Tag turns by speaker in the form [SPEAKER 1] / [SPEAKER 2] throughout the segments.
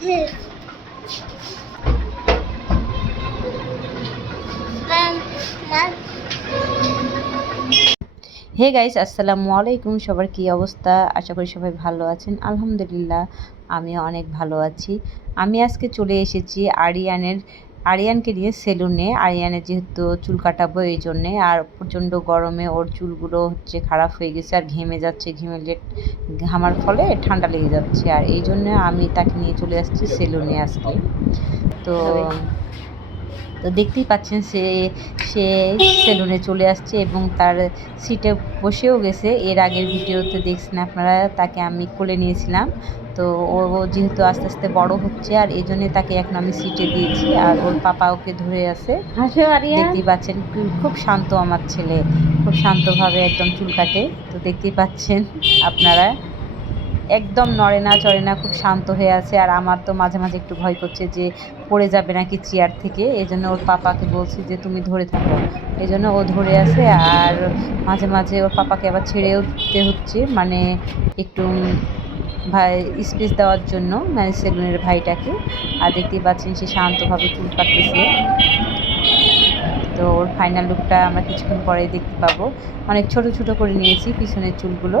[SPEAKER 1] Hey guys, আসসালামু আলাইকুম। সবার কি অবস্থা? আশা করি সবাই ভালো আছেন। আলহামদুলিল্লাহ, আমিও অনেক ভালো আছি। আমি আজকে চলে এসেছি আরিয়ানের আরিয়ানকে নিয়ে সেলুনে আরিয়ানের যেহেতু চুল কাটাবো এই জন্যে, আর প্রচণ্ড গরমে ওর চুলগুলো হচ্ছে খারাপ হয়ে গেছে আর ঘেমে যাচ্ছে, ঘেমে ঘামার ফলে ঠান্ডা লেগে যাচ্ছে। আর এই জন্য আমি তাকে নিয়ে চলে আসছি সেলুনে আজকে। তো তো দেখতেই পাচ্ছেন সে সে সেলুনে চলে আসছে এবং তার সিটে বসেও গেছে। এর আগের ভিডিওতে দেখছেন আপনারা তাকে আমি কোলে নিয়েছিলাম। তো ও যেহেতু আস্তে আস্তে বড় হচ্ছে আর এই জন্যে তাকে এখন আমি সিটে দিয়েছি আর ওর পাপা ওকে ধরে আছে। দেখতেই পাচ্ছেন খুব শান্ত আমার ছেলে খুব শান্তভাবে একদম চুল কাটে। তো দেখতেই পাচ্ছেন আপনারা। একদম নড়ে না, চড়ে না, খুব শান্ত হয়ে আছে। আর আমার তো মাঝে মাঝে একটু ভয় করছে যে, পড়ে যাবে নাকি চেয়ার থেকে? এই জন্য ওর পাপাকে বলছি যে, তুমি ধরে থাকো। এই জন্য ও ধরে আছে। আর মাঝে মাঝে ওর পাপাকে আবার ছেড়েও দিতে হচ্ছে। মানে একটু ভাই, স্পেস দেওয়ার জন্য মানে সেলুনের ভাইটাকে। আর দেখতেই পাচ্ছেন সে শান্তভাবে চুল কাটতেছে। তো ওর ফাইনাল লুকটা আমরা কিছুক্ষণ পরেই দেখতে পাবো। অনেক ছোট ছোট করে নিয়েছি পিছনের চুলগুলো।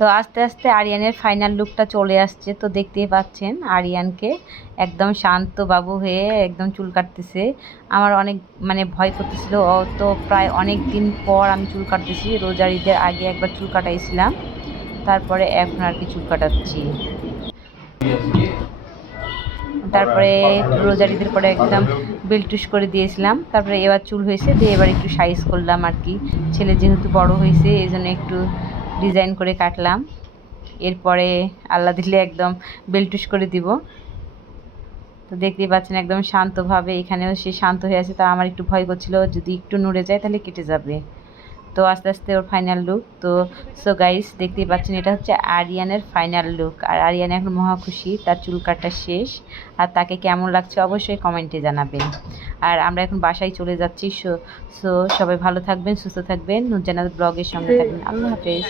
[SPEAKER 1] তো আস্তে আস্তে আরিয়ানের ফাইনাল লুকটা চলে আসছে, তো দেখতেই পাচ্ছেন আরিয়ানকে একদম শান্ত বাবু হয়ে একদম চুল কাটতেছে। আমার অনেক মানে ভয় করতেছিল তো প্রায় অনেক দিন পর আমি চুল কাটতেছি, রোজার ঈদের আগে একবার চুল কাটাইছিলাম, তারপরে এখন আর কি চুল কাটাচ্ছি। তারপরে রোজার ঈদের পরে একদম বেলটুস করে দিয়েছিলাম, তারপরে এবার চুল হয়েছে, দিয়ে এবার একটু সাইজ করলাম আর কি। ছেলে যেহেতু বড় হয়েছে এই জন্য একটু ডিজাইন করে কাটলাম। এরপরে আল্লাহ দিলে একদম বেলটুস করে দিব। তো দেখতেই পাচ্ছেন একদম শান্তভাবে এখানেও সে শান্ত হয়ে আছে। তা আমার একটু ভয় করছিল, যদি একটু নড়ে যায় তাহলে কেটে যাবে। তো আস্তে আস্তে ওর ফাইনাল লুক তো সো গাইস দেখতেই পাচ্ছেন, এটা হচ্ছে আরিয়ানের ফাইনাল লুক আর আরিয়ান এখন মহা খুশি, তার চুল কাটা শেষ, আর তাকে কেমন লাগছে অবশ্যই কমেন্টে জানাবেন। আর আমরা এখন বাসায় চলে যাচ্ছি সো সো সবাই ভালো থাকবেন, সুস্থ থাকবেন নুরজানাত ব্লগের সঙ্গে থাকবেন। আল্লাহ হাফেজ।